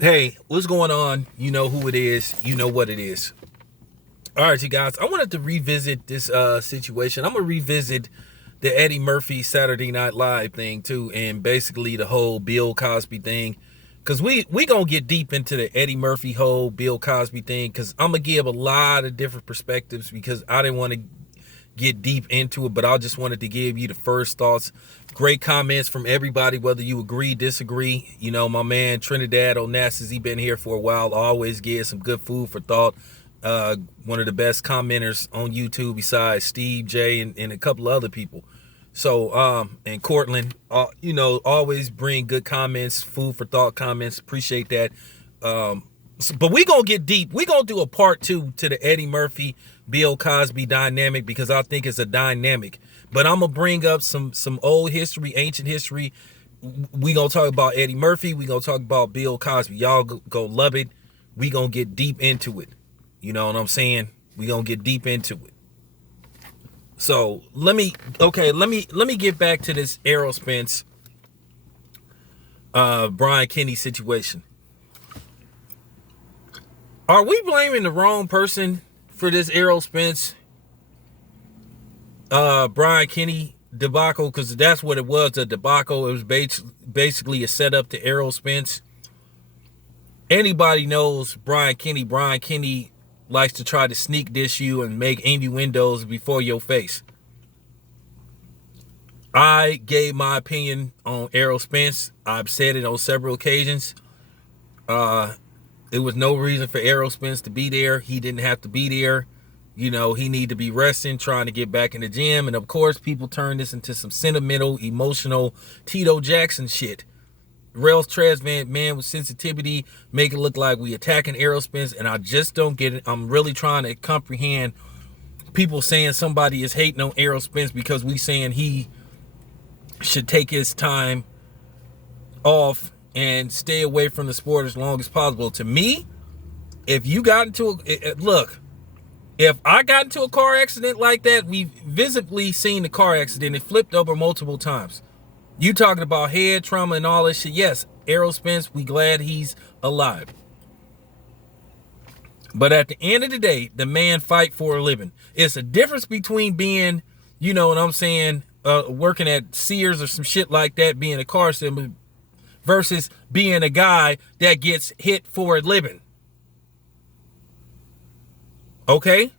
Hey, what's going on? You know who it is. You know what it is. All right, you guys. I wanted to revisit this situation. I'm gonna revisit the Eddie Murphy Saturday Night Live thing too, and basically the whole Bill Cosby thing. Cause we gonna get deep into the Eddie Murphy whole Bill Cosby thing. Cause I'm gonna give a lot of different perspectives because I didn't want to get deep into it, but I just wanted to give you the first thoughts. Great comments from everybody, whether you agree, disagree. You know, my man Trinidad Onassis, he been here for a while, always gives some good food for thought. One of the best commenters on YouTube besides Steve J and a couple of other people. So, and Cortland, always bring good comments, food for thought comments. Appreciate that. But we gonna get deep. We gonna do a part two to the Eddie Murphy, Bill Cosby dynamic because I think it's a dynamic. But I'm gonna bring up some old history, ancient history. We gonna talk about Eddie Murphy. We gonna talk about Bill Cosby. Y'all go love it. We gonna get deep into it. You know what I'm saying? We gonna get deep into it. So let me get back to this Errol Spence, Brian Kenny situation. Are we blaming the wrong person for this Errol Spence, Brian Kenny debacle? Because that's what it was, a debacle. It was basically a setup to Errol Spence. Anybody knows Brian Kenny. Brian Kenny likes to try to sneak diss you and make innuendos before your face. I gave my opinion on Errol Spence. I've said it on several occasions. There was no reason for Errol Spence to be there. He didn't have to be there. You know, he needed to be resting, trying to get back in the gym. And of course, people turn this into some sentimental, emotional Tito Jackson shit. Rails Trash man with sensitivity, make it look like we attacking Errol Spence, and I just don't get it. I'm really trying to comprehend people saying somebody is hating on Errol Spence because we saying he should take his time off and stay away from the sport as long as possible. To me, if you got into if I got into a car accident like that, we've visibly seen the car accident. It flipped over multiple times. You talking about head trauma and all this shit. Yes, Errol Spence, we glad he's alive. But at the end of the day, the man fight for a living. It's a difference between being, you know what I'm saying, working at Sears or some shit like that, being a car salesman, versus being a guy that gets hit for a living. Okay?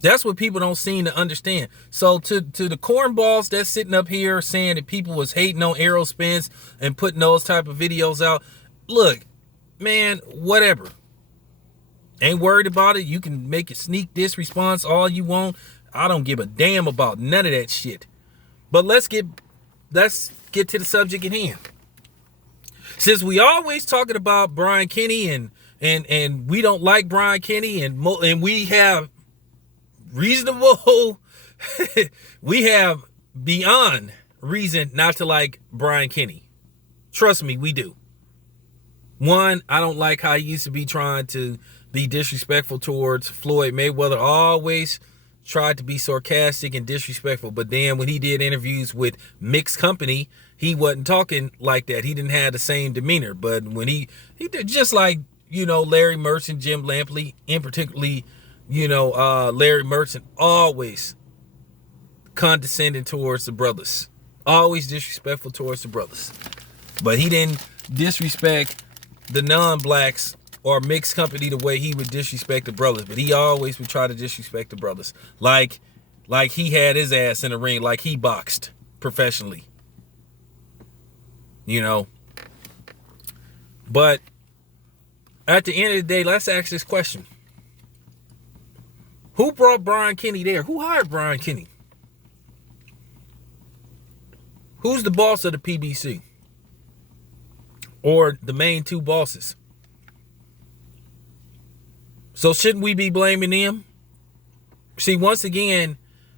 That's what people don't seem to understand. So to the cornballs that's sitting up here saying that people was hating on Errol Spence and putting those type of videos out, look, man, whatever. Ain't worried about it. You can make a sneak diss response all you want. I don't give a damn about none of that shit. But let's get to the subject at hand. Since we always talking about Brian Kenny and we don't like Brian Kenny and we have reasonable we have beyond reason not to like Brian Kenny. Trust me, we do. One, I don't like how he used to be trying to be disrespectful towards Floyd Mayweather. Always tried to be sarcastic and disrespectful, but then when he did interviews with Mixed Company, he wasn't talking like that. He didn't have the same demeanor. But when he did, just like, you know, Larry Merchant, Jim Lampley, in particularly, you know, Larry Merchant, always condescending towards the brothers, always disrespectful towards the brothers. But he didn't disrespect the non-blacks or Mixed Company the way he would disrespect the brothers. But he always would try to disrespect the brothers, like he had his ass in the ring, like he boxed professionally, you know. But at the end of the day, let's ask this question. Who brought Brian Kenny there? Who hired Brian Kenny? Who's the boss of the PBC? Or the main two bosses? So shouldn't we be blaming them? See, once again,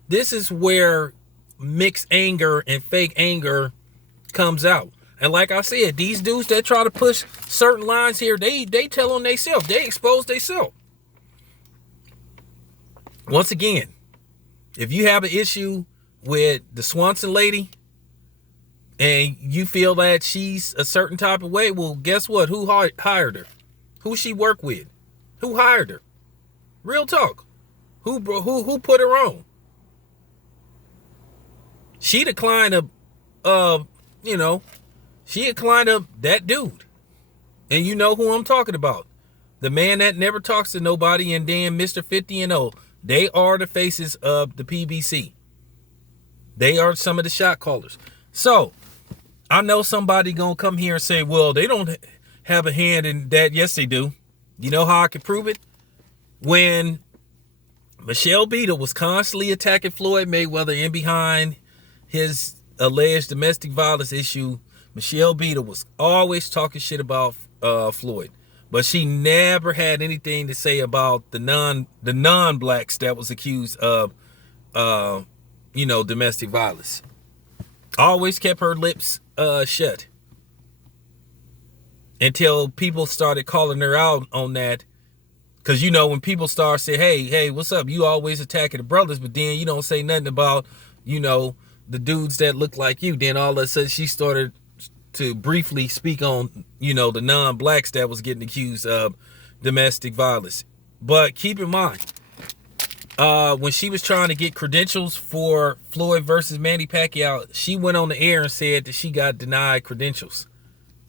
this is where mixed anger and fake anger comes out. And like I said, these dudes that try to push certain lines here, they tell on themselves. They expose themselves. Once again, if you have an issue with the Swanson lady, and you feel that she's a certain type of way, well, guess what? Who hired her? Who she worked with? Who hired her? Real talk. Who put her on? She declined she declined that dude. And you know who I'm talking about. The man that never talks to nobody, and then Mr. 50 and 0. They are the faces of the PBC. They are some of the shot callers. So, I know somebody gonna come here and say, well, they don't have a hand in that. Yes, they do. You know how I can prove it? When Michelle Beadle was constantly attacking Floyd Mayweather in behind his alleged domestic violence issue, Michelle Beadle was always talking shit about Floyd. But she never had anything to say about the non-blacks that was accused of domestic violence. Always kept her lips shut. Until people started calling her out on that. Because, when people start saying, hey, what's up? You always attacking the brothers, but then you don't say nothing about, the dudes that look like you. Then all of a sudden she started to briefly speak on, the non-blacks that was getting accused of domestic violence. But keep in mind, when she was trying to get credentials for Floyd versus Manny Pacquiao, she went on the air and said that she got denied credentials.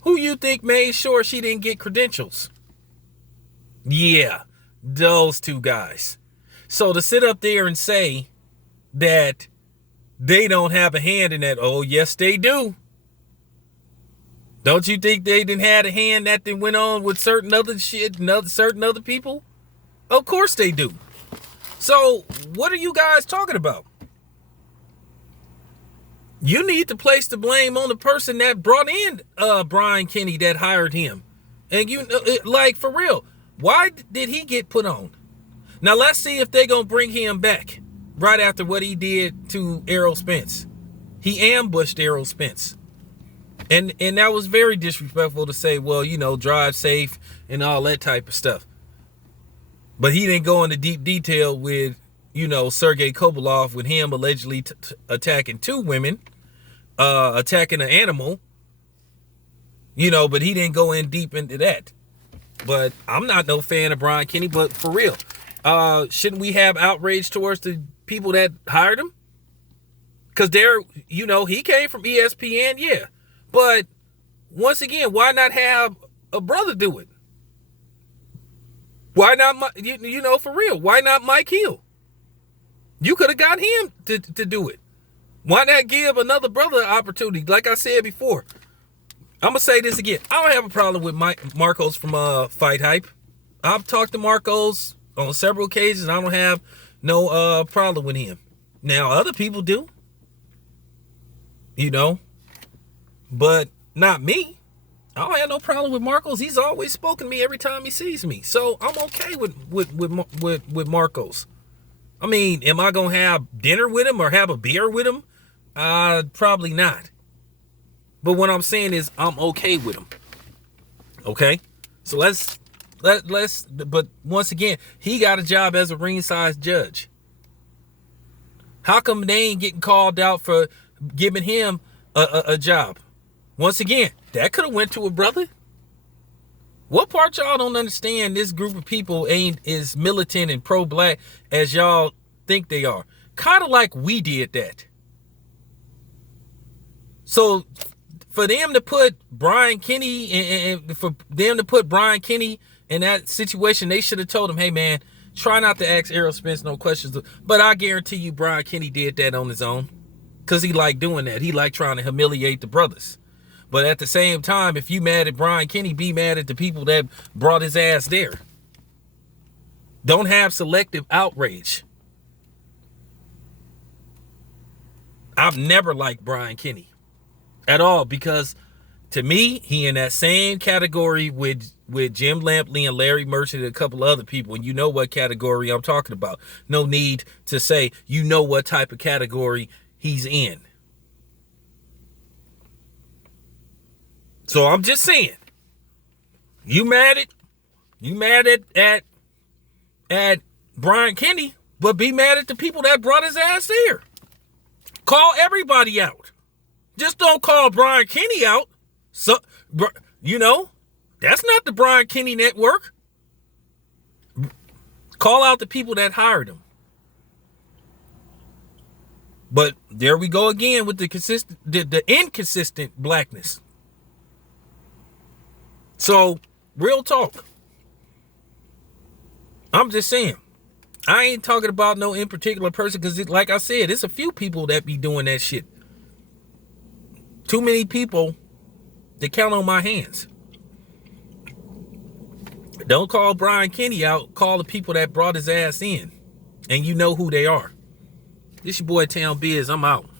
Who you think made sure she didn't get credentials? Yeah, those two guys. So to sit up there and say that they don't have a hand in that, oh, yes, they do. Don't you think they didn't have a hand that they went on with certain other shit and certain other people? Of course they do. So what are you guys talking about? You need to place the blame on the person that brought in Brian Kenny, that hired him. And for real, why did he get put on? Now let's see if they're going to bring him back right after what he did to Errol Spence. He ambushed Errol Spence. And that was very disrespectful to say, well, drive safe and all that type of stuff. But he didn't go into deep detail with, Sergey Kovalov, with him allegedly attacking two women, attacking an animal, but he didn't go in deep into that. But I'm not no fan of Brian Kenny, but for real, shouldn't we have outrage towards the people that hired him? Because he came from ESPN, yeah. But once again, why not have a brother do it? Why not, for real? Why not Mike Hill? You could have got him to do it. Why not give another brother an opportunity? Like I said before, I'm going to say this again. I don't have a problem with Marcos from Fight Hype. I've talked to Marcos on several occasions. I don't have no problem with him. Now, other people do. But not me. I don't have no problem with Marcos. He's always spoken to me every time he sees me. So I'm okay with Marcos. I mean, am I going to have dinner with him or have a beer with him? Probably not. But what I'm saying is I'm okay with him. Okay? So but once again, he got a job as a ringside judge. How come they ain't getting called out for giving him a job? Once again, that could have went to a brother. What part y'all don't understand? This group of people ain't as militant and pro-black as y'all think they are. Kind of like we did that. So for them to put Brian Kenny and for them to put Brian Kenny in that situation, they should have told him, hey man, try not to ask Errol Spence no questions. But I guarantee you Brian Kenny did that on his own. Because he liked doing that. He liked trying to humiliate the brothers. But at the same time, if you mad at Brian Kenny, be mad at the people that brought his ass there. Don't have selective outrage. I've never liked Brian Kenny at all, because to me, he in that same category with Jim Lampley and Larry Merchant and a couple other people. And you know what category I'm talking about. No need to say what type of category he's in. So I'm just saying, you mad at Brian Kenny, but be mad at the people that brought his ass there. Call everybody out. Just don't call Brian Kenny out. So, you know, that's not the Brian Kenny network. Call out the people that hired him. But there we go again with the inconsistent blackness. So, real talk. I'm just saying. I ain't talking about no in particular person because, like I said, it's a few people that be doing that shit. Too many people to count on my hands. Don't call Brian Kenny out. Call the people that brought his ass in. And you know who they are. This your boy Town Biz. I'm out.